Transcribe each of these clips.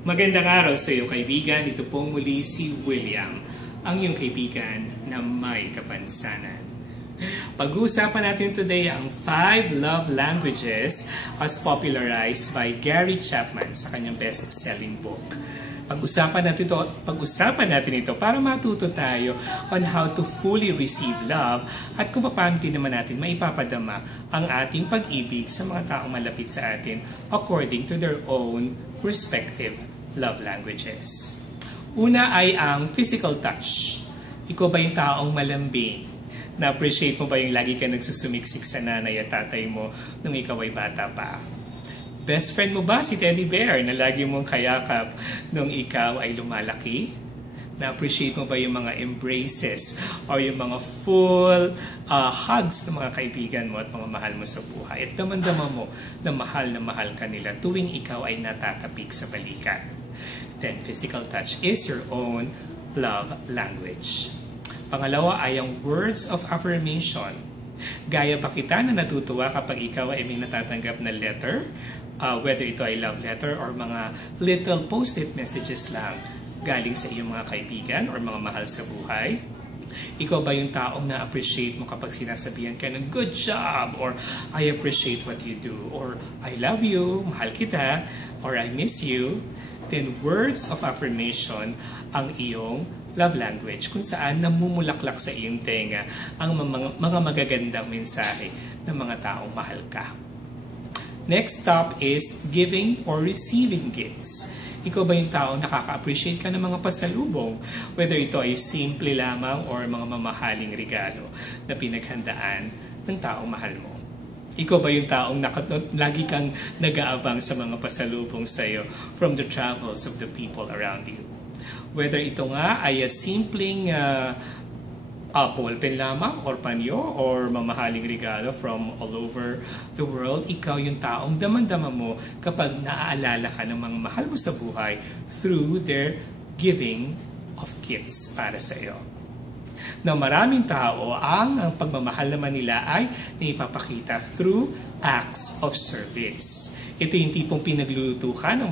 Magandang araw sa iyo kaibigan, ito pong muli si William, ang iyong kaibigan na may kapansanan. Pag-uusapan natin today ang 5 love languages as popularized by Gary Chapman sa kanyang best-selling book. Pag-usapan natin ito para matuto tayo on how to fully receive love at kung paano din naman natin maipapadama ang ating pag-ibig sa mga taong malapit sa atin according to their own respective love languages. Una ay ang physical touch. Ikaw ba yung taong malambing? Na-appreciate mo ba yung lagi ka nagsusumiksik sa nanay at tatay mo nung ikaw ay bata pa? Best friend mo ba si Teddy Bear na lagi mong kayakap nung ikaw ay lumalaki? Na-appreciate mo ba yung mga embraces o yung mga full hugs ng mga kaibigan mo at mga mahal mo sa buhay? At damang-dama mo na mahal ka nila tuwing ikaw ay natatapik sa balikat. Then physical touch is your own love language. Pangalawa ay ang words of affirmation. Gaya ba kita na natutuwa kapag ikaw ay may natatanggap na letter? Whether ito ay love letter or mga little post-it messages lang galing sa iyong mga kaibigan or mga mahal sa buhay? Ikaw ba yung taong na-appreciate mo kapag sinasabihan ka ng good job or I appreciate what you do or I love you, mahal kita, or I miss you? Then words of affirmation ang iyong love language kung saan namumulaklak sa iyong tenga ang mga magagandang mensahe ng mga taong mahal ka. Next stop is giving or receiving gifts. Ikaw ba yung taong nakaka-appreciate ka ng mga pasalubong? Whether ito ay simple lamang or mga mamahaling regalo na pinaghandaan ng taong mahal mo. Ikaw ba yung taong lagi kang nag-aabang sa mga pasalubong sa iyo from the travels of the people around you? Whether ito nga ay simpleng ballpen lamang or panyo or mamahaling regalo from all over the world, ikaw yung taong damang-dama mo kapag naaalala ka ng mga mahal mo sa buhay through their giving of gifts para sa iyo. Na maraming tao, ang pagmamahal naman nila ay naipapakita through acts of service. Ito yung tipong pinagluluto ka ng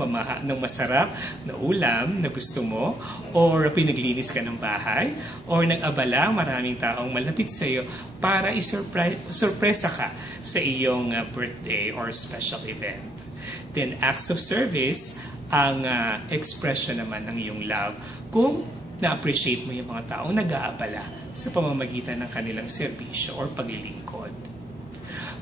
masarap na ulam na gusto mo, or pinaglinis ka ng bahay, or nag-abala maraming taong malapit sa iyo para isurpresa ka sa iyong birthday or special event. Then acts of service, ang expression naman ng iyong love kung na-appreciate mo yung mga taong nag-aabala sa pamamagitan ng kanilang serbisyo or paglilingkod.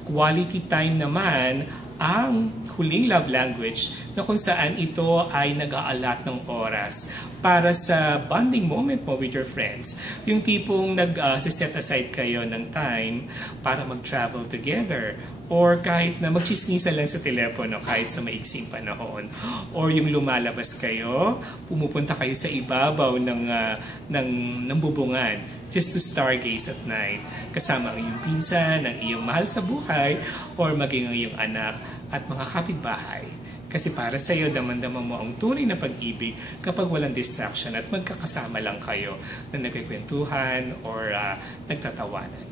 Quality time naman ang huling love language na kung saan ito ay nag-aalat ng oras para sa bonding moment mo with your friends. Yung tipong nag-set aside kayo ng time para mag-travel together or kahit na magchismisa lang sa telepono kahit sa maiksing panahon. Or yung lumalabas kayo, pumupunta kayo sa ibabaw ng bubungan just to stargaze at night kasama ang iyong pinsan, ang iyong mahal sa buhay, or maging ang iyong anak at mga kapitbahay. Kasi para sa iyo, damang-dama mo ang tunay na pag-ibig kapag walang distraction at magkakasama lang kayo na nagkikwentuhan or nagtatawanan.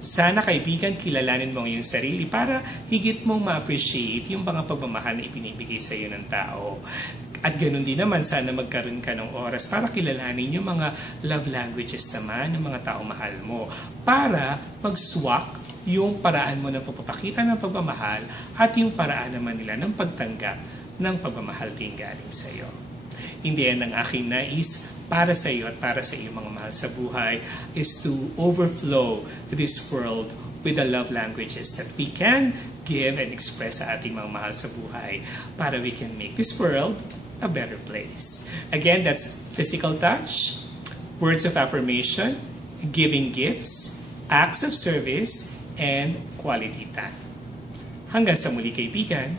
Sana kaibigan, kilalanin mo ang iyong sarili para higit mong ma-appreciate yung mga pagmamahal na ipinibigay sa iyo ng tao. At ganoon din naman, sana magkaroon ka ng oras para kilalanin yung mga love languages naman ng mga taong mahal mo para mag-swak yung paraan mo ng pagpapakita ng pagmamahal at yung paraan naman nila ng pagtanggap ng pagmamahal din galing sa iyo. Hindi yan ang aking nais para sa iyo at para sa iyong mga mahal sa buhay is to overflow this world with the love languages that we can give and express sa ating mga mahal sa buhay para we can make this world a better place. Again, that's physical touch, words of affirmation, giving gifts, acts of service, and quality time. Hanggang sa muli kaibigan.